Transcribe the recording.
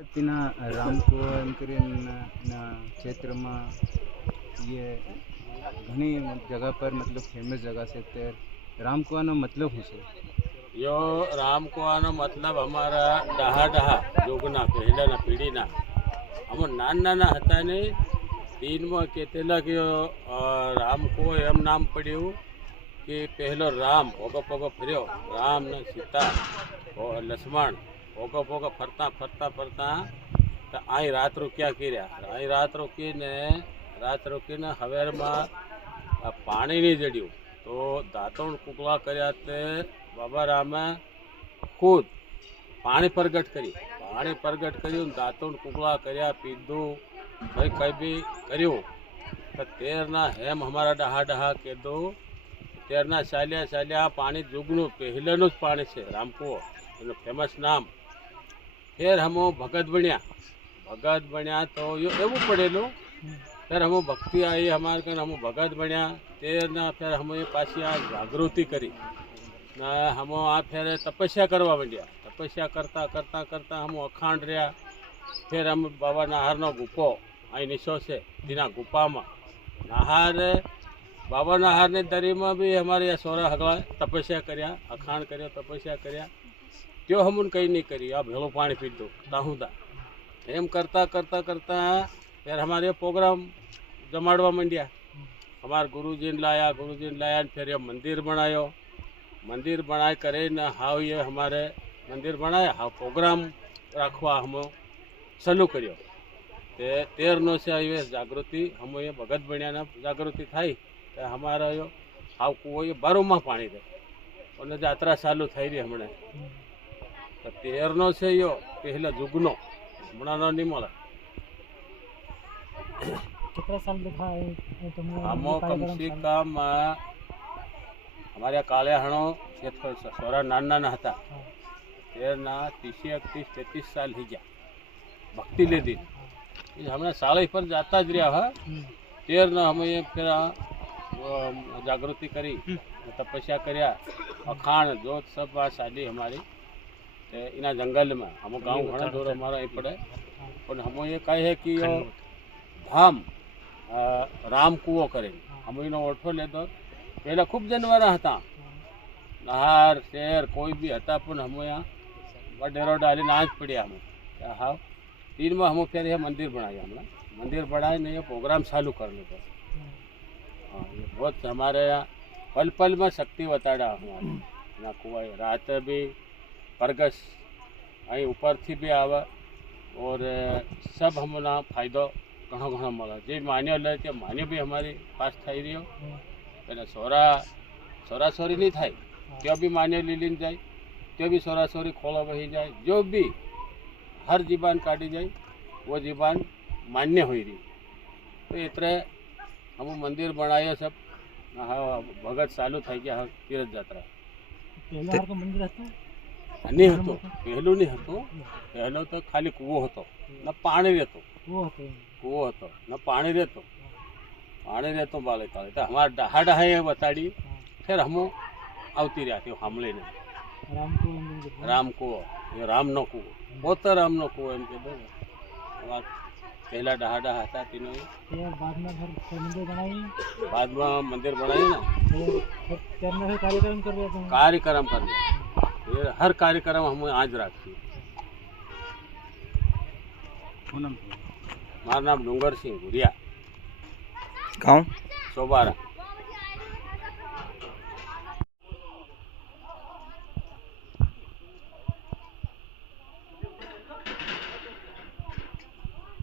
તેના રામકુવો એમ કરીને ક્ષેત્રમાં ये ઘણી જગહ પર મતલબ ફેમસ જगह છે તે રામકુવાનો મતલબ શું છે? यो रामकुआनो मतलब हमारा डहा डहा जोगना पहला पीढ़ी ना हम नाना हता ने तीन में कहतेला कि रामको एम नाम पड़્યું कि पहलो राम भोगो भोगो फर्यो राम ने सीता और लक्ष्मण भोगो भोगो फरता फरता फरता तो आई रात रुक्या कर्या आई रात रोकीने हवेर में पाणी नहीं जड्યું तो दांतण कुकला कर्या ते बाबा रामे खुद पाणी प्रगट कर्યું दांतण कुकला कर्या पीधुं भाई कई भी कर्યું तो तेरना हेम हमारा डहा डहा कीधुं तेरना चाल्या चाल्या पाणी जुगनु पहलेनु ज पाणी छे रामकुओ एनु फेमस नाम। फिर हम भगत बन्या तो यो एवं पड़ेलू फिर हम भक्ति आई हमारे कन हम भगत बन्या तेरना फिर हम पाછી आ जागृति करी ना हम आ फिर तपस्या करवा मंड्या तपस्या करता करता करता हम अखांड रहा। फिर हम बाबा नाहारनो गुफो अँ निशो से तीना गुफा में नाहार बाबा नाहार ने दरी में भी हमारे यहाँ सोरा हगला तपस्या कर्या अखांड कर्यो तपस्या कर्या त्यो हमन कहीं नहीं करी आ भेलो पानी पी दो ताहुदा एम करता करता करता फिर हमारे प्रोग्राम जमाड़वा मंड्या। हमारे गुरुजी ने लाया फिर ये मंदिर बनाए करे न हाव ये हमारे मंदिर बनाया हाव प्रोग्राम राखवा हम चालू करियो ते 13 से ये जागृति हम ये भगत बन्या जागृति थाई तो हमारा यो हाव कुओ ये 12 माह पानी दे और यात्रा चालू थई रही हमने तो 13 से यो पहला जुगनो हमणा नहीं મળે। कितना साल दिखा है तुमने? हम कम से कम हमारे काले हणो सोरा नाना था तेरना 30-31-33 साल ही गया भक्ति ले दी हमने साल पर जाता ज रहा है। तेरना हम ये फिर जागृति करी तपस्या कर्या अखाण जोत सब बात शादी हमारी इना जंगल में हम गाँव घना दूर हमारा ये पड़े पर हम ये कहे है कि यो धाम रामकुओ करे हम इनो ओठो ले दो पहला खूब जानवर था नहार शेर कोई भी था पण हम यहाँ डेरो डाली आज पड़िया हम हाँ 3 में हम फिर यह मंदिर बनाया हमने मंदिर बनाए ने ये प्रोग्राम चालू कर लो। हाँ ये बहुत हमारे यहाँ पल पल में शक्ति बताड़ा हमारे ना कुआ रात भी परगस अँ ऊपर थी भी आवे और सब हमना फायदो घणो घणो મળે જે માન્યો લે તે માન્યો બી અમારી પાસ થઈ રહ્યો અને સોરાસોરી નહીં થાય ત્યાં બી માન્યો લીલીને જાય त्यो भी सोरासोरी खोला वही जाए जो भी हर जीबान काटी जाए वो जीबान मान्य हो रही तो इतने हम मंदिर बनाए सब हाँ भगत चालू थी गया तीर्थ यात्रा नहीं हतो पहलू नहीं हतो पहलो तो खाली कूवो हतो न पानी रहतो कूवो हतो न पानी रहतो बाले काले तो हमारा डहा डहा ये बताड़ी फिर हम आवती रहा थी हमले ने राम कुओ ये राम नो कुओ बहुत राम नो कुओ एम के दो पहला डहा डहा था तीनों बाद में मंदिर बनाई ना कार्यक्रम कर ये हर कार्यक्रम हम आज राखी। मारा नाम डूंगर सिंह भुरिया गाँव सोबारा।